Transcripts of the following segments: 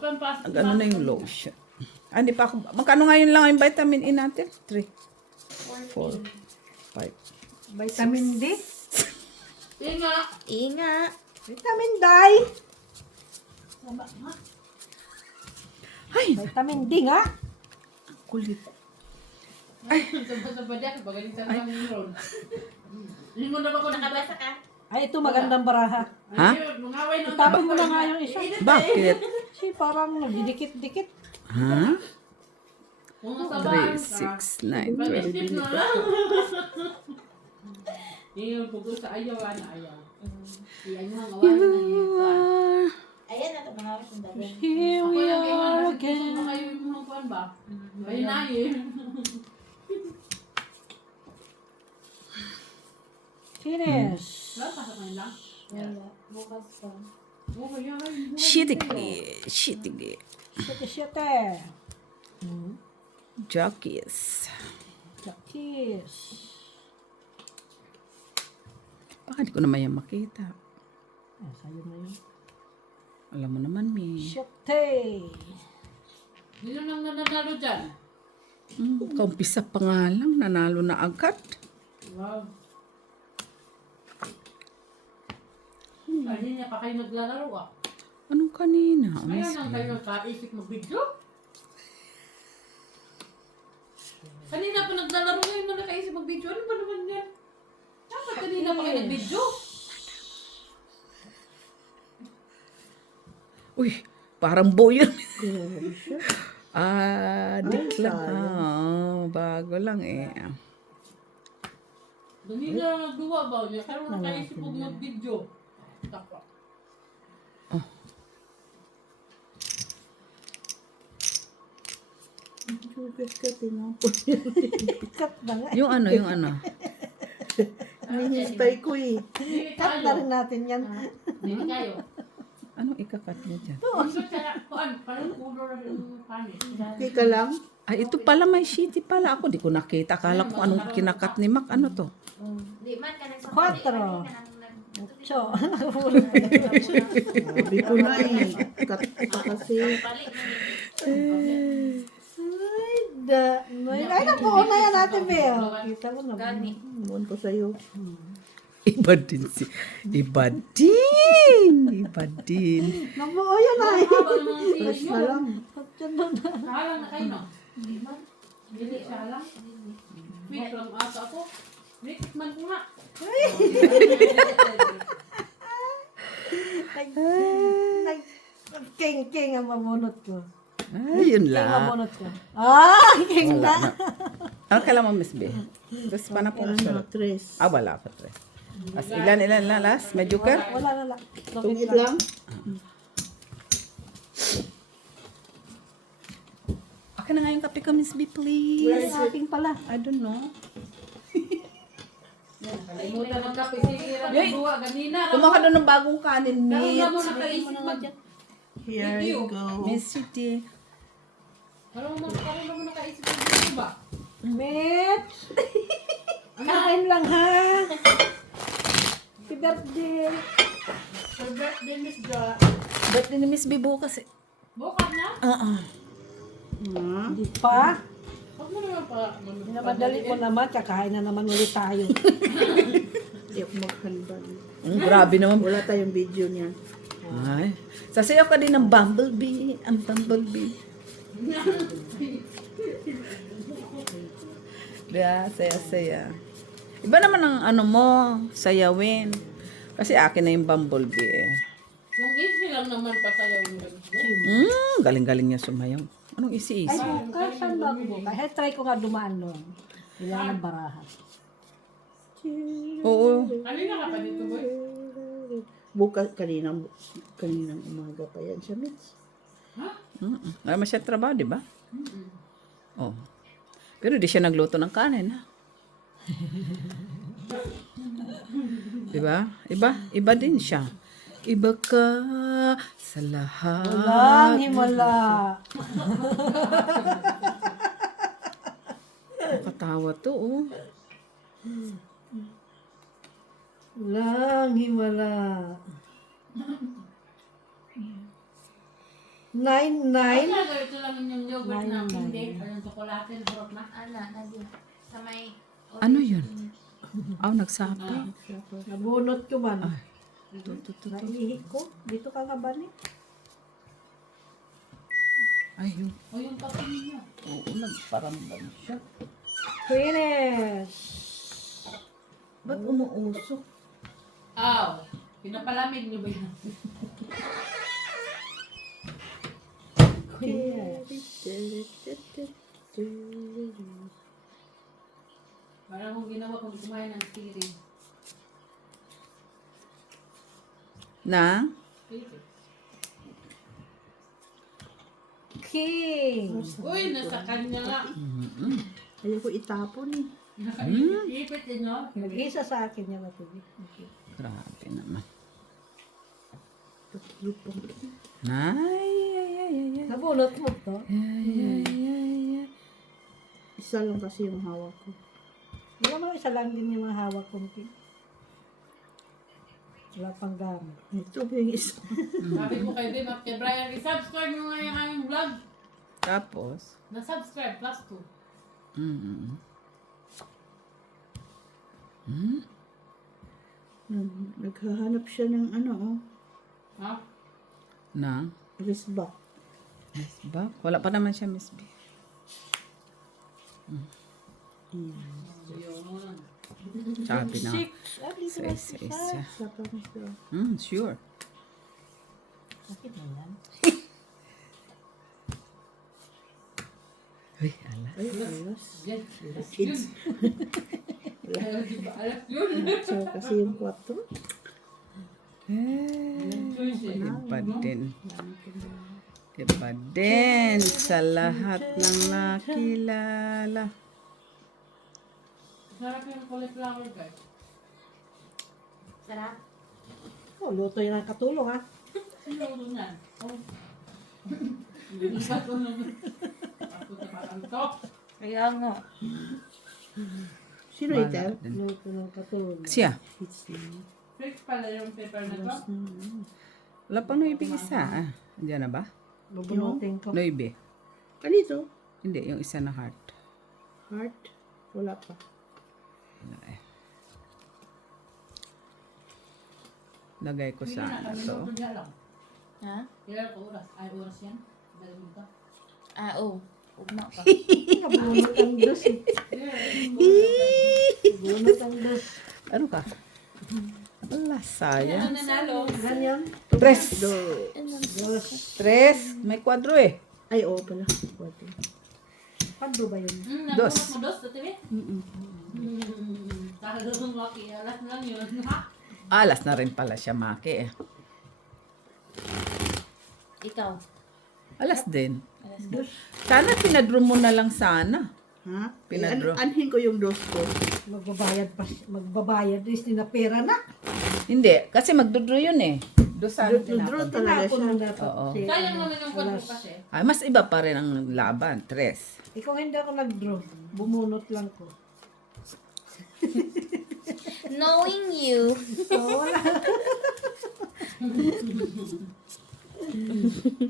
Ang ano na yung lotion. Ah, hindi pa ako. Magkano ngayon lang yung vitamin E natin? 3, 4, 5. Vitamin D. Inga. Vitamin D. Ay, Vitamin D nga. kulit. Nakabasa ka? Ay, ito magandang baraha. Ha? Tapon mo na nga yung isa. Bakit? Kasi parang nagdidikit-dikit. Ha? 3, 6, 9, 12. Yung pugo sa ayaw, ayaw. Iyan yung mga You awalan na yun. are Ayan na, tumangawin yung dami. Here Ako we yung are kayo again. kayo yung mga kuwan ba? Ayun na yun. Finish. Wala, pasok na yun lang. Wala. Bukas pa. Oo, yun. shitty, shitty. Siyete. Jockeys. Kiss. Baka di ko naman yan makita. Ay, sa'yo na yun. Alam mo naman, me. Siyete. Hindi lang nanalo dyan. Kaumpisa pa nga lang, nanalo na agad. Wow. Kanina pa kayo naglalaro ah. Anong kanina? Ngayon lang kayo nagkaisip mag-video. Kanina pa naglalaro ngayon mo nakaisip mag-video. Ano ba naman yan? Dapat kanina pa kayo nag-video. Uy, parang boy yun. Dik lang. Bago lang eh. Kanina nagduwa ba niya? Kaya mo nakaisip mag-video. Takwa. Cut na nga. Yung ano, yung ano. Hinihintay ko eh. Hindi Cut na rin natin yan. Hindi kayo. Anong ikakat niya dyan? Gusto siya kuan, parang ulo na yung panis. Tika lang. Ay, ito pala may shitty pala ako. Di ko nakita. Akala ko anong kinakat ni Mac. Ano to? Di man ka nagsasabi. Quattro. Cho. Sabi ko na eh. Kat pa kasi. Ay, nabuo na yan natin, Beo. Kita mo na. Gani. Buwan ko sa'yo. Iba din si... Iba din! Iba din. Nabuo yan ay. Haba ng mga Fresh sili na nyo. lang. Kahalang na kayo no? Hindi siya lang. Wait lang ata ako. Wait, man ko nga. King ang mamunot ko. Ay, yun King lang. mamunot ko. Ah, king Wala na. na. Ano kailan mo, Miss B? Tapos pa na po. Ano, tres. Ah, wala pa. Tres. As ilan last? May joker? Wala na lang. Tungit lang. Okay na nga yung kape ko, Miss B, please. Where's aking pala? I don't know. Kalimutan ng kape. Sige, Yay! buwa. Ganina. Kumuha ka doon ng bagong kanin, Karoon na mo Mitch. nakaisip mag... Here you go. Miss City. Karoon na mo nakaisip mag-video ba? Mitch! Kain lang ha. Happy birthday. Sa birthday, Miss Jo. Birthday ni Miss B bukas eh. Bukas na? Hindi pa. Huwag mo naman pa. Namadali mo naman. Kakain na naman ulit tayo. Hindi ako maghanban. Grabe naman. Wala tayong video niya. Ay. Sasayaw ka din ng Bumblebee. Ang Bumblebee. Diba? Saya-saya. Iba naman ang ano mo, sayawin. Kasi akin na yung Bumblebee eh. Yung easy lang naman pa sa'yo yung Galing-galing niya sumayaw. Anong Ay, isi-isi? bukas. Saan ba ako bukas? Ay, try ko nga dumaan noon. Ilan ng baraha. Oo. Kanina ka pa dito, boy. Bukas, kaninang umaga pa yan siya, Mitch. Alam mo siya trabaho, di ba? Oh. Pero di siya nagluto ng kanin, ha? Di ba? Iba din siya. Iba ka sa lahat. Walang himala. Nakatawa to, oh. Walang himala. Nine, Ay, nine. ito lang yung yogurt na Nine, hindi. nine. Ay, yung tsokolate, harap na. Ana, nadi. Sa may... Ano yun? Aw, nagsapa. Nabunot ko man. Ay. Naihi ko. Dito ka nga ba ni? Ay, yun. O yung kape niyo. Oo, nagparamdam siya. Finish. Ba't umuusok? Aw, pinapalamig niyo ba yan? Parang kung ginawa kung kumain ng steering. Na? King. Uy, nasa kanya nga. Ayoko itapon eh. Nakaipit din, no? Nag-isa sa akin yung matubig. Okay. Grabe naman. Tatlo pang Ay, ay, ay, ay, ay. Nabunot mo to? Ay, ay, ay, ay. isa lang kasi yung hawak ko. Di ba mga isa lang din yung mga hawak kong king? Wala pang gamit. Ito ba yung isa? Sabi ko kay Bim at kay Brian, i-subscribe nyo nga yung aming vlog. Tapos, Na-subscribe, plus 2. Naghahanap siya ng ano oh. Ha? na? Wristback. Miss ba? Wala pa naman siya, Miss B. So, yun. Sabi na. Six. Ah, dito Sa ba isa, siya? isa. Isa pa nito. Sure. Bakit na yan? Uy, ala. Ay, alas. Yan. Kids. Ayaw, di ba? Alam yun. So, kasi yung 4. Choice eh. Iba din. Iba din sa lahat ng nakilala. Sarap yung cauliflower, guys. Sarap. Oh, luto yun ang katulong ha. Sino ulo niyan? Oh. Hindi ba ito naman? Ako na parang to. Kaya nga. Sino Wala ito? din. Luto ng katulong. Siya. Kids na. Fix pala yung paper na to. Wala pang nuibe isa. Andiyan na ba? Bubunutin ko. Nuibe. Kanito? Hindi, yung isa na heart. Heart? Wala pa. Wala eh. Lagay ko Hindi sa na, ano kami to. luto niya lang. Ha? Kailan ko oras? Ay, oras yan? Dahil mo ka. Ah, oo. Ugma ka. Nabunot ang dos eh. Nabunot ang dos. Ano ka? Wala, sayang. Ano nanalo? Ganyan. Tres. Dos. Tres. May kwadro eh. Ay, oo pala. 4. Pando ba yun? Dos. Nagbukas mo dos, dati ba? Talagang makialas lang yun. Ha? Alas na rin pala siya, Maki eh. Ikaw. Alas din. Dos. Sana pinadro mo na lang sana. Ha? Pinadro. Anhin ko yung dos ko. Magbabayad pa. Magbabayad. Is na pera na. Hindi, kasi magdodro yun eh. Dosan Draw tinapon. talaga Tinapon siya. mo dapat. Oo. Si- Sayang naman yung kwadro kasi. Ay, mas iba pa rin ang laban. Tres. Ikaw hindi ako nag-draw. Bumunot lang ko. Knowing you. So, wala.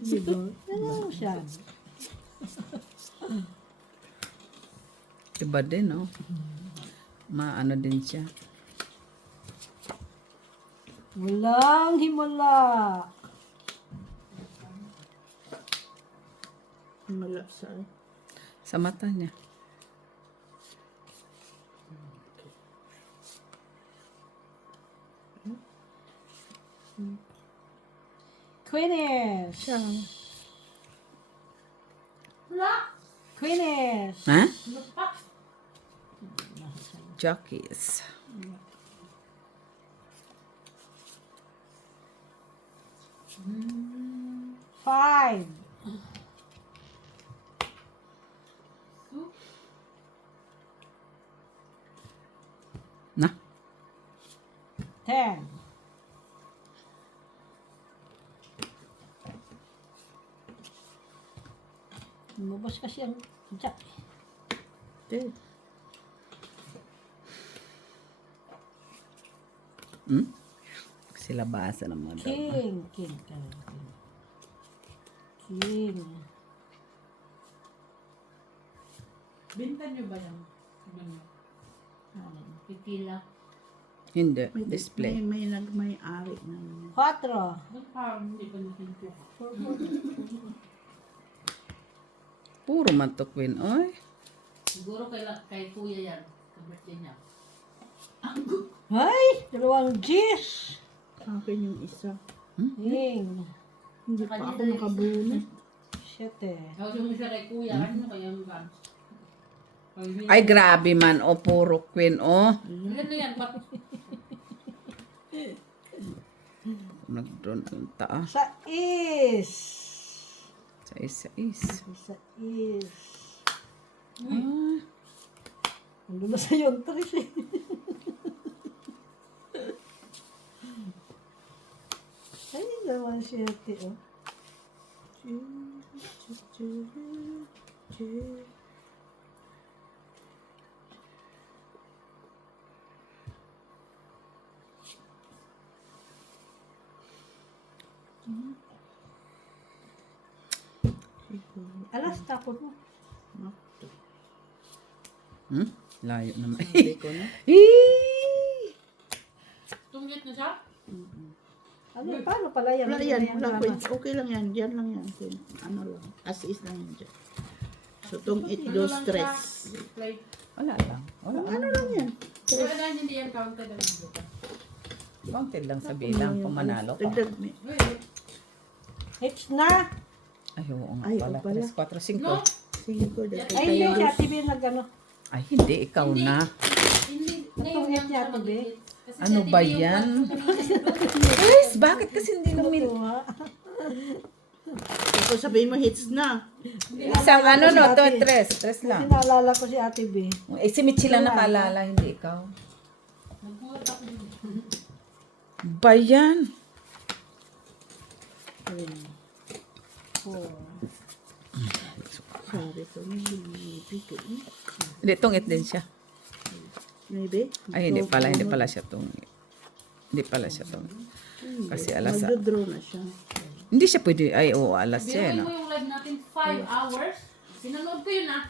Diba? Ano siya? Iba din, no? Maano din siya. Walang himala. Mala sa Sa mata niya. Queenish. Wala! Queenish. Ha? Ano pa? Jockeys. Five. Na? 10. Lumabas kasi ang jack. 10. Sila basa ng mga daw. King. King. Ying. Binta niyo ba yan? Tequila. Hindi. May Display. nagmay-ari ng 4. Ba't parang hindi pa natinto ka? Puro man to, Queen. Oy. Siguro kay kuya yan. Sa birthday niya. Ay! 2 G's. akin yung isa. Ying. Hindi pa ako nakabunot. 7. Tapos yung isa kay kuya, ano kaya yung guns? Ay, grabe man. O, puro Queen. O. Ano yan? Nag-drone ang taa. Sa is. Sa isa is. Sa is. Ah. Ando na sa yung 3 eh. Ay, naman 7 oh. Alas takot mo. Hmm? Layo naman. Sabi ko na. Eee! Tunggit na siya? Ano, paano pala yan? Wala yan. Ano Wala yan, ko. Okay lang yan. Diyan lang yan. Ano lang. As is lang yan dyan. So, itong it Ano do lang stress. siya? Display. Wala lang. Wala Ano lang yan. Pero na hindi yan counted ang buka. Counted lang sa bilang kung manalo ka. Dagdag may. Hits na! Ay, oo nga Ay, pala. oo pala. 3, 4, 5. No? Sige ko. Dagdag Ay, hindi tayo. si Ate B nag-ano. Ay, hindi. Ikaw Hindi. na. Hindi. Itong Ngayon lang niya, siya Ate Be. mag-edit. Kasi Ano si Ate ba Be yung yan? mag- Guys, bakit kasi hindi lumil... Tuwa. Tapos sabihin mo hits na. Isang ano no, to, 3. 3 lang. Sinaalala ko si Ate B. Eh, si Michi lang nakaalala, hindi ikaw. Nagbuhat ako din. Bayan. 4. Sabi ko, maybe ko. Hindi, tungit din siya. Maybe. Ay, hindi pala siya tungit. Hindi pala siya tungit. Kasi alas... Magdodraw na siya. Hindi siya pwede, ay, oo, alas siya, Biruin no? mo yung live natin 5 hours. Sinanood ko yun ah.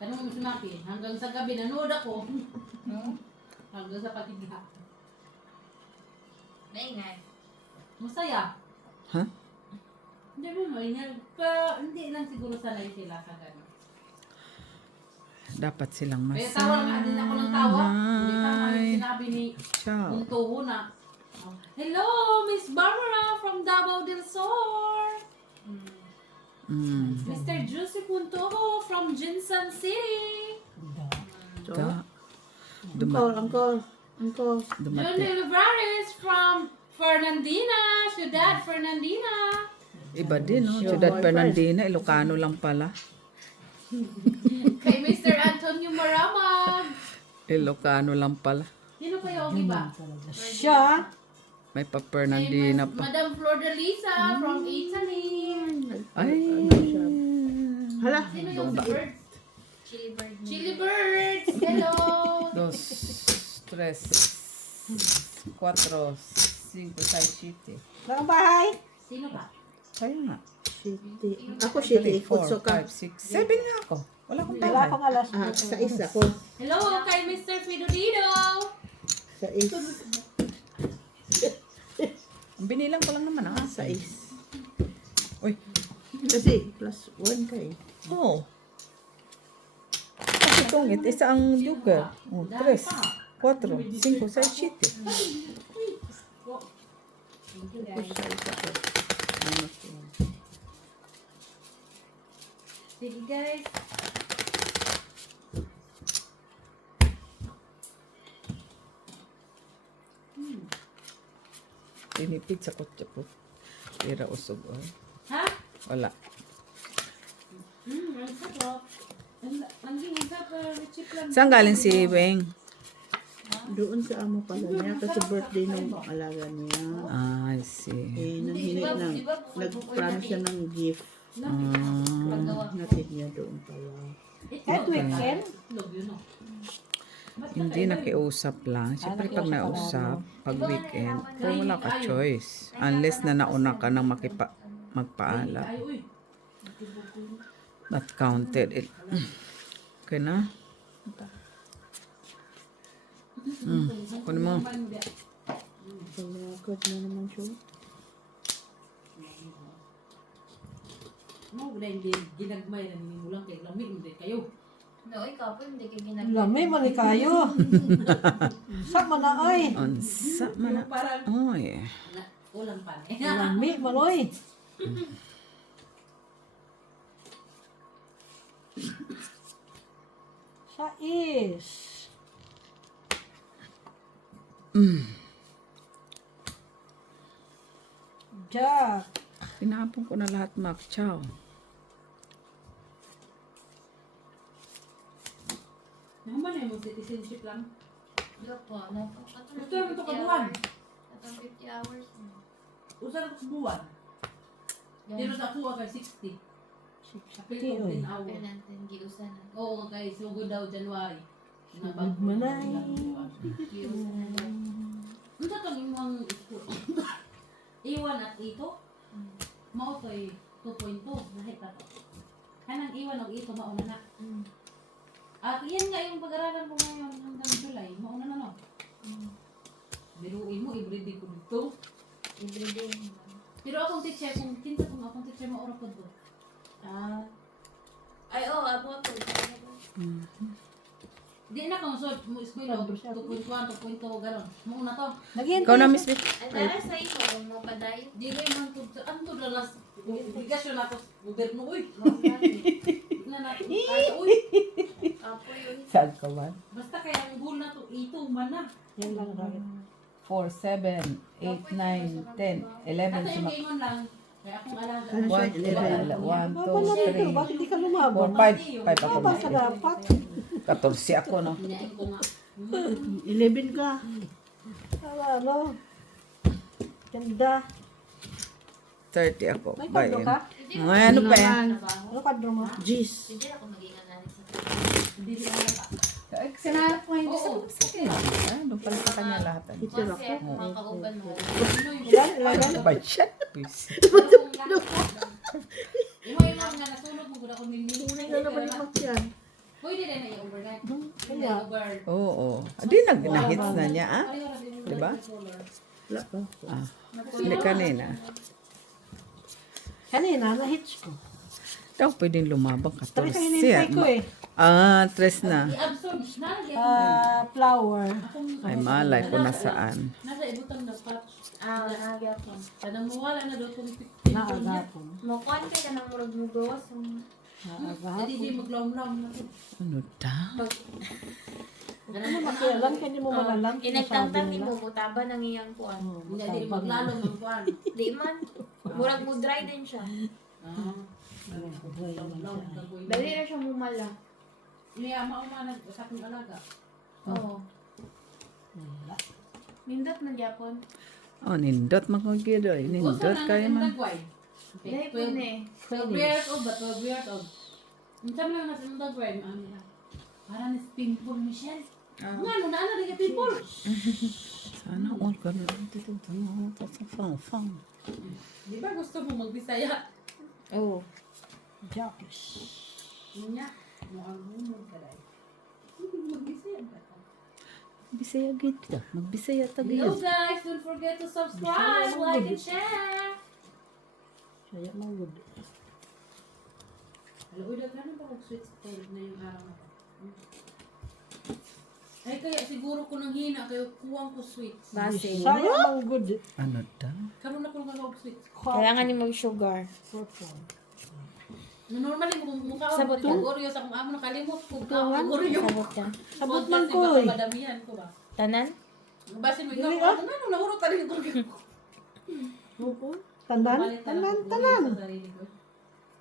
Tanong mo si Maki, hanggang sa gabi nanood ako. Hanggang sa patigha. Maingay. Masaya. Ha? Hindi mo maingay. Hindi lang siguro sanay sila sa gano'n. Dapat silang Kaya tawa nga din ako ng tawa. Hindi tama yung sinabi ni Ciao. Puntuho na. Hello, Miss Barbara from Davao del Sur. Mr. Juicy Puntuho from Jinsan City. So, Ka. Angkol. Johnny Dumati. Librares from Fernandina, Ciudad Fernandina. Iba din, no? Ciudad Fernandina, Ilocano lang pala. Kay Mr. Antonio Maramag. Ilocano lang pala. Sino pa yung iba? Siya. May pa Kay Fernandina pa. Madam Flor de Lisa from Italy. Ay. Hala. Sino yung si Birds? Chili bird. Chili Birds! Hello! 2, 3, 4, 5, 6, 7. Nakabahay. Sino ba? Kaya nga. City. Ako city. 4, Kutso ka. 5, 6, 7 nga ako. Wala akong Wala bahay. akong alas. Sa isa ko. Hello kay Mr. Fido Dido! Sa is. Ang binilang ko lang naman, ah. Sa is. Uy. Kasi plus 1 ka eh. Oo. Kasi tungit, isa ang joker. 3, 4, 5, 6, 7. Tapos sa isa ko. Sige guys. Tinipid sa kutsa po. Tira usog. Oh. Ha? Wala. Ang sarap. Ang hinga pa, chip lang. Saan galing si Weng? Doon sa amo pala niya. Kasi birthday ng alaga niya. Ah, I see. Eh, nanghingi ng, nag-promise siya ng gift. Ah, Natin niya doon pala. At weekend. Log yun oh. Hindi nakiusap lang. Siyempre pag nausap, pag weekend, pero wala ka choice. Unless na nauna ka nang magpaalam. Ay, uy. Not counted. Okay na? Kunin mo. Pagkakot na naman siya. Mo gud hindi ginagmay na ni mulang kay lami hindi kayo. No, ikaw po, hindi ka ginagawa. Lami man ni kayo. Sa man na ay. Unsa man na. Parang Oy. ulang pa eh. Lami man oy. Sa is. Jack. Pinapon ko na lahat, Mac. Ciao. Yung man yung citizenship lang. Yo po, Gusto mo ito kabuhan? Natang 50 hours na. Usa na sa buwan. Pero sa ako kay 60. Kapil Oy. ko 10 hours. Kailangan giusan na. Oo, guys, sugod daw January. Sugod man ay. Giusan na daw. Unsa tong imong school? Iwan at ito? Mao toy 2.2 nakita to. Kanang iwan og ito mauna na. At yan nga yung pag-aralan mo ngayon hanggang July, mauna na no. Biruin mo everyday ko dito. Everyday. Pero akong teacher, kung kinsa kung akong teacher maura po do. Ay, oh, abo to. Di na kung sod mo eskwela 2.1, 2.2 garon. Mauna to. Naghihintay. Ikaw na, Miss Vic. Ang dara sa imo, kung mo padayon. Di na man to. Anto na las obligasyon ako gobyerno uy. Na na kaya uy. Apo yun. Saan ka ba? Basta kaya ang goal na to ito man na. Yan lang rakit. 4, 7, 8, 9, 10, 11. Ato yung ingon lang. Kaya akong alaga. Ano siya? 1, 2, Baba naman ito. Bakit di ka lumabot? 4, 5. 5 ako. Baba sa dapat. 14 ako, no? Hinain ko nga. 11 ka. Ano? Ganda. 30 ako. May Bye. kadro ka? Ay, ano pa yan? Ano kadro mo? Jeez. Hindi ako maging analysis sa Hindi rin alaga. Sinanap mo hindi Oo. sa akin. Doon pala sa kanya lahat. Ito Kasi ako. mga kauban mo. Ilan? Ilan? Ano ba siya? Imo yung nga nasulog mo gud ako nindi. Tunay na naman yung mak yan. Pwede din na i-overnight. Kaya. Over. Oo. Di nag-hits na niya, ah? Diba? Wala pa. Ah. Hindi kanina. Kanina, na-hits ko. Daw pwedeng lumabang Tari 14. ka hinintay ko eh. Ah, 3 na. I-absorb na Flower. Ay, malay ko na saan. Nasa ibutang na patch. Nagya ko. Kanang mawala na daw itong Naagapon. Mukuan kay ka ng murag mugos. Hindi di maglaom-laom na to. Ano daw? Ano makialam? Kaya di mo malalam. Inagtangtang ni mo, butaba ng iyang kuan. Hindi di maglalom ang kuan. Di man. Murag mo dry din siya. Laom kagoy. Dali na siya mumala. Iya maumanag sa akong alaga. Oo. Nindot na gyapon. Oh, nindot makagiro. Nindot kayo man. Dahil po ni. 12 years old ba? 12 years old. Minsan lang nasa yung dagway. Parang is pimple, Michelle. Nga, no, naano rin yung pimple. Sana all ka na lang dito. Fang. Di ba gusto mo magbisaya? Oo. Jocks. Yun nga. Mo ang humod ka dahil. Hindi magbisaya ba? Bisaya gitu. Magbisaya Hello tagay. guys! Don't forget to subscribe, like, and share! Kaya mo good. Hello, uy, gano'n ba kung sweet spoiled na yung araw na to? Ay, kaya siguro ko nang hina, kaya kuwang ko sweet. Base. Sayang mo good. Ano daw? Karoon na ko nang sweet. Kailangan ni mag-sugar. Normally, kung mukha Sabot ako, ka? Oreo sa akong amo, nakalimot ko. Oreo. Sabot ka. Sabot man ko eh. Madamihan ko ba? Tanan? Basin mo ikaw, ano na, nahurot tayo yung Oreo ko. Oo. Tanan? Tanan? Tanan?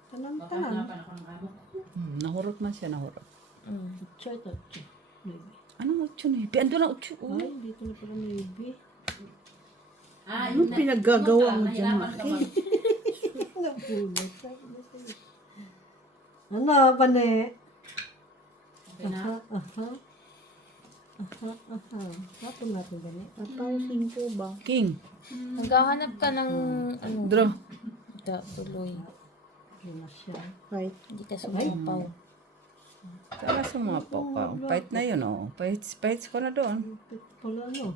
Tanan? Tanan? Hanapan ako ng amo ko. Nahurot man siya, nahurot. Choy to. Maybe. Ano 8 na? Ando na 8. Ay, dito na pala maybe. Ah, Anong pinaggagawa mo dyan, nahirapan ka ba? Napulot. Ano, pane? Okay na? Aha. Tapon natin ganit. Tapos 5 ba? King. Naghahanap ka ng ano. Draw. Tuloy. Yun na siya. Right. Hindi ka sumapaw. Sana sumapaw ka. Fight na yun, oh. Fight ko na doon. Pula ano.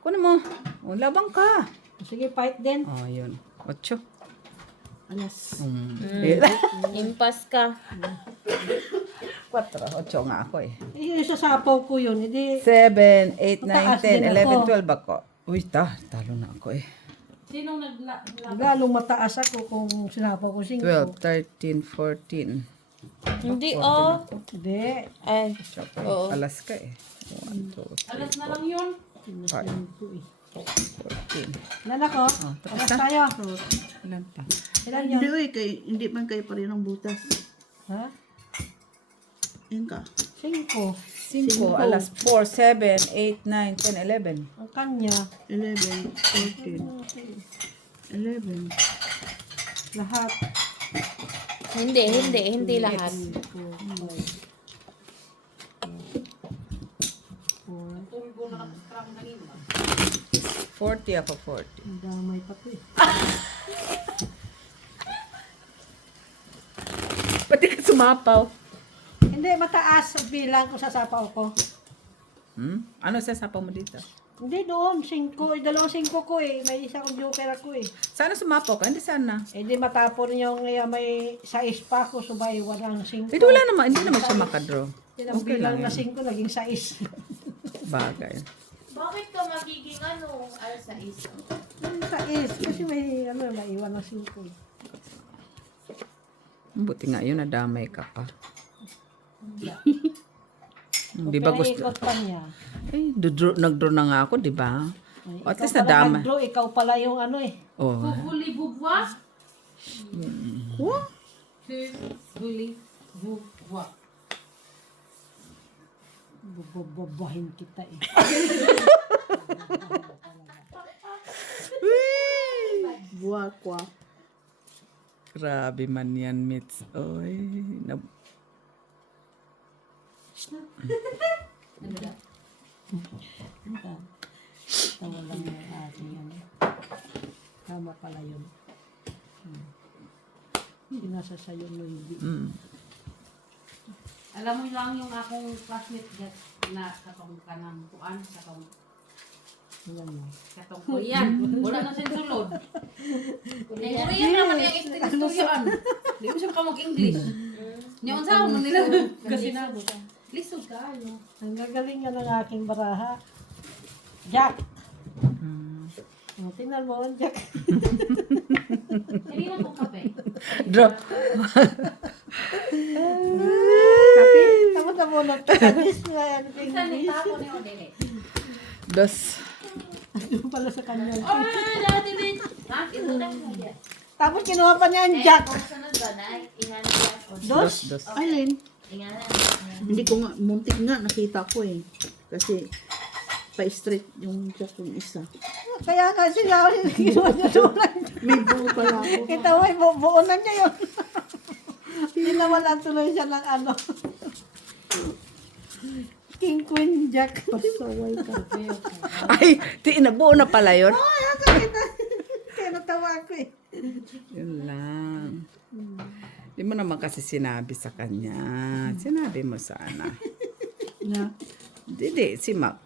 Kunin mo. Oh, labang ka. Sige, fight din. Oh, yun. 8. Alas. Impas ka. 4. 8 nga ako eh. Sasapaw ko yun. Hindi, 7, 8, 9, Mataas 10, din 11, ako. 12 ako. Uy, talo na ako eh. Sinong lalong mataas ako kung sinapaw ko 5. 12, 13, 14. Hindi oh. Hindi. Ay. Oo. Alas ka eh. 1, 2, 3, Alas na lang yun. 5, 14. Ilan ako? tapos Alas na? tayo. Ilan pa? Ilan Hindi, yun? hindi man kayo pa rin ang butas. Ha? Yan ka. 5. 5, alas 4, 7, 8, 9, 10, 11. Ang kanya. 11, 14, 11. Lahat. Hindi lahat. 40 ako, 40. Ang damay pa to eh. Pati ka sumapaw. Hindi, mataas ang bilang kung sasapaw ko. Ano sasapaw mo dito? Hindi doon, 5. Dalawang 5 ko eh. May isa kong joker ako eh. Sana sumapaw ka, hindi sana. Eh di matapon yung may 6 pa ako, subay, walang 5. Hindi wala naman, hindi naman siya makadraw. Yan ang Okay bilang lang na yun. 5, naging 6. Bagay. Bakit ka magiging ano? Alas 6. Yung 6, kasi may naiwan na 5. Buti nga yun, nadamay ka pa. Di ba gusto? Ikot pa niya. Eh, nag-draw na nga ako, di ba? Ay, At ikaw least pala nadamay. nag-draw, ikaw pala yung ano eh. Oh. Huli bubwa. What? Huli bubwa. Bububuhin kita eh. Buwakwa. Grabe man yan, Mitz. Oy, Tawa lang yung ating ano. Tama pala yun. Hindi nasa sayo no hindi. Alam mo lang yung akong classmate na katong kanang kuan, katong Alam mo. Korean. Wala na siyang sulod. Korean naman yung istoryan. Di mo siya ka mag-English. Niya unsa mo nila kasi na lisod ka ayo. Ang gagaling nga ng aking baraha. Jack! Oh, tingnan mo ang Jack. Hindi na kong kape. draw. Kape? Tama na mo ng Spanish na yan. Saan ni tapo ni Odele? Dos. Doon pala sa kanya. Dati din. Ha? Ito na. Tapos kinuha pa niya ang Jack. Sunod ba na? Inganan niya. Dos? Dos. Alin? Inganan. Hindi ko nga, muntik nga, nakita ko eh. Kasi, pa-straight yung jack yung isa. Kaya nga sila kinuha niya doon. May buo pala ako. Kita mo, buunan niya yun. Hindi naman ang tuloy siya ng ano. King Queen Jack. Pasaway ka. Ay, nabuo na pala yun. Ay, ako kita. Kaya natawa ko eh. Yun lang. Di mo naman kasi sinabi sa kanya. Sinabi mo sana. Na. Hindi, si Mac.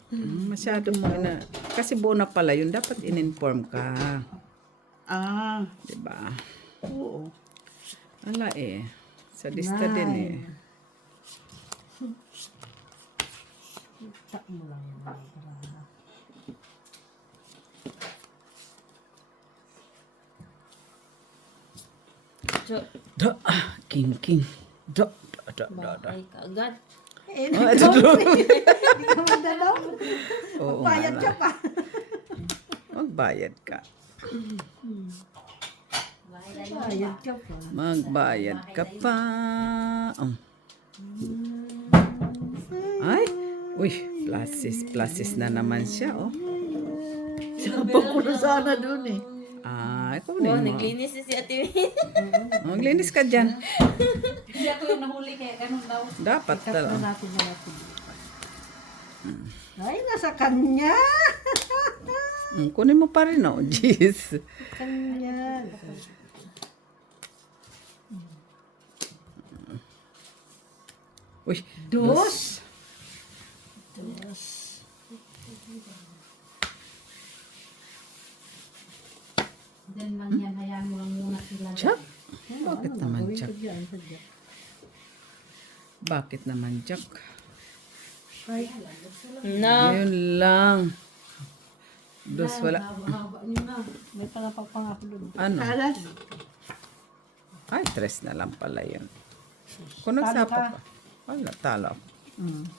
Masyado mo na. Kasi buo na pala yun. Dapat in-inform ka. Ah, Di ba? oo. Wala eh. Sa lista din eh. Tak mo lang yung baraha. Da, king. Da. Bakay ka agad. Eh, Oh, ito hindi ka magdalaw. Oo Bayad nga siya na. pa. Magbayad ka. Bayad ka pa. Magbayad ka pa. Oh. Ay, uy, pluses na naman siya, oh. Sinabang ko na sana dun eh. Ah, ikaw Oh, din mo. naglinis na si Ate Min. Maglinis ka dyan. Hindi ako yung nahuli kaya ganun daw. Dapat Cut na talaga. natin na natin. Ay, nasa kanya. Kunin mo pa rin, oh. Jeez. Kanya. Uy, Dos. Then lang yan, hayaan mo lang muna sila. Jack? Bakit naman Jack? Diyan, sadya. Bakit naman Jack? No. Yun lang. Dos, wala. Haba nyo na. May panapagpang ako doon. Ano? Alas. Ay, tres na lang pala yun. Kung nagsapa pa. Wala, talo ako.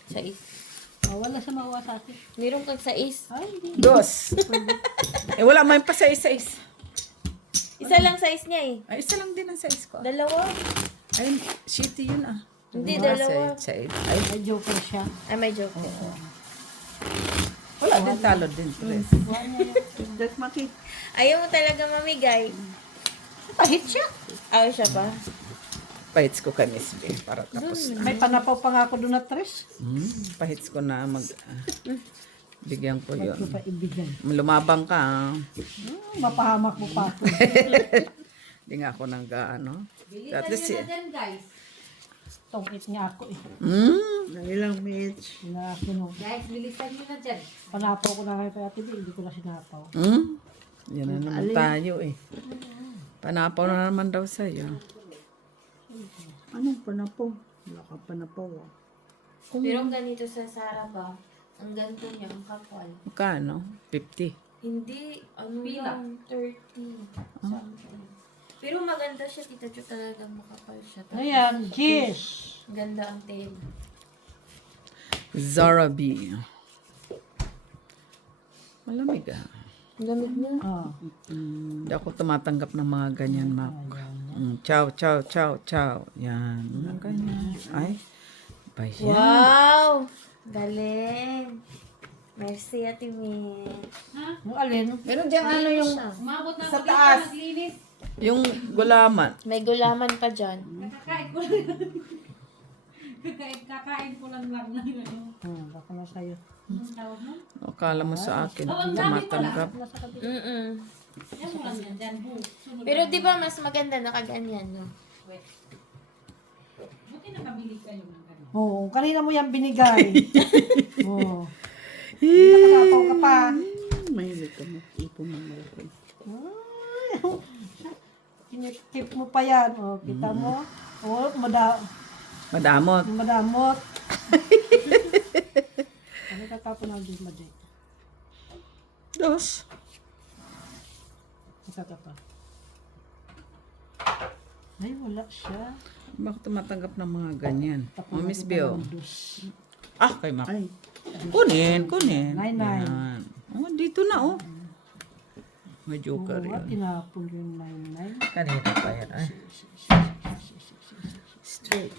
Sais. Oh, wala siya makuha sa akin. Meron kang sais. Ay, hindi. Dos. Wala man pa sa isa-is. Isa lang sais niya eh. Ay, isa lang din ang size ko. Dalawa. Ay, shitty yun ah. Hindi, Ah, dalawa. Size. Ay, May joker siya. Ay, may joke. wala din talo din. Tres. That makit. Ayaw mo talaga mamigay. Pahit siya. Ayaw siya pa. Pahits ko kay Miss B para tapos na. May panapaw pa nga ako doon na tres. Pahits ko na bigyan ko Ito yun. pa ibigay. Lumabang ka ah. Mapahamak mo pa ako. Hindi nga ako nang gaano. Bilisan At least, nyo na dyan, guys. Tungkit nga ako eh. Ng ilang minutes. Nakakinog. Guys, bilisan nyo na dyan. Panapaw ko na kayo kaya tibi, hindi ko na sinapaw. Yan na naman tayo eh. Panapaw na naman daw sa'yo. Anong panapaw? Wala ka panapaw. Ah. Pero ang ganito sa Sara ba, ang ganito niya, ang kapal. Magkano? 50. Hindi, ano Pila? lang, 30. Something. Pero maganda siya, Tita Jo, talaga makapal siya. Ayan, Jis. Ganda ang tail. Zara B. Malamig ah. Lamig niya. Oh. Hindi ako tumatanggap ng mga ganyan, Mac. Chow, chow, chow, chow. Yan. Mga ganyan. Ay. Ba yan? Wow! Galing. Merci, Ate Mitch. Yung alin? Meron diyang ano yung, Umabot na Sa ako taas. dito, naglinis. yung gulaman. May gulaman pa dyan. Kakain ko lang. Kakain ko lang lang na yun. Baka na sa'yo. Anong tawag mo? Akala mo sa akin. Oh, ang dami Tumatanggap. Nasa kabila. Mm-mm. Yan mo lang yan dyan. Sunod Pero di ba mas maganda nakaganyan, no? Buti nakabili kayo ng ganun. Oo, kanina mo yan binigay. Oo. Nakanapaw ka pa. Mahilig ka mo. Ipon ng malaki. Tinitip mo pa yan. O, kita mo. O, Madamot. madamot. Ano tatapon ang din, Maday? Dos. Ito pa. Ay, wala siya. Bakit tumatanggap ng mga ganyan? Oh, Miss Bio. Dos. Ah, kay Mac. Ay. Kunin, kunin. Nine. Yan. Oh, dito na oh. May joker Oo, yun. tinapon yung 99. Kanina pa yan. Ay. Straight.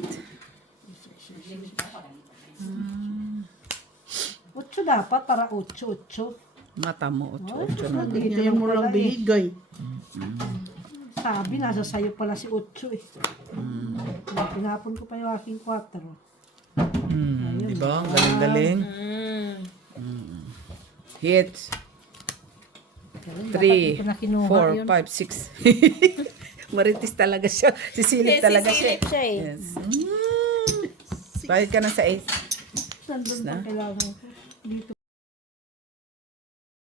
Otso dapat, para otso. Mata mo, Oh, 8 na. dito Ganyan yung mo lang pala eh. binigay. Sabi, nasa sayo pala si Otso eh. Pinapon ko pa yung aking 4. Diba? Ang galing-galing. Mm. Hits. 3, 4, 5, 6. Maritis talaga siya. Sisilip talaga siya. Sisilip siya eh. Yes. Bayad ka na sa 8. Nandun pa kailangan ko.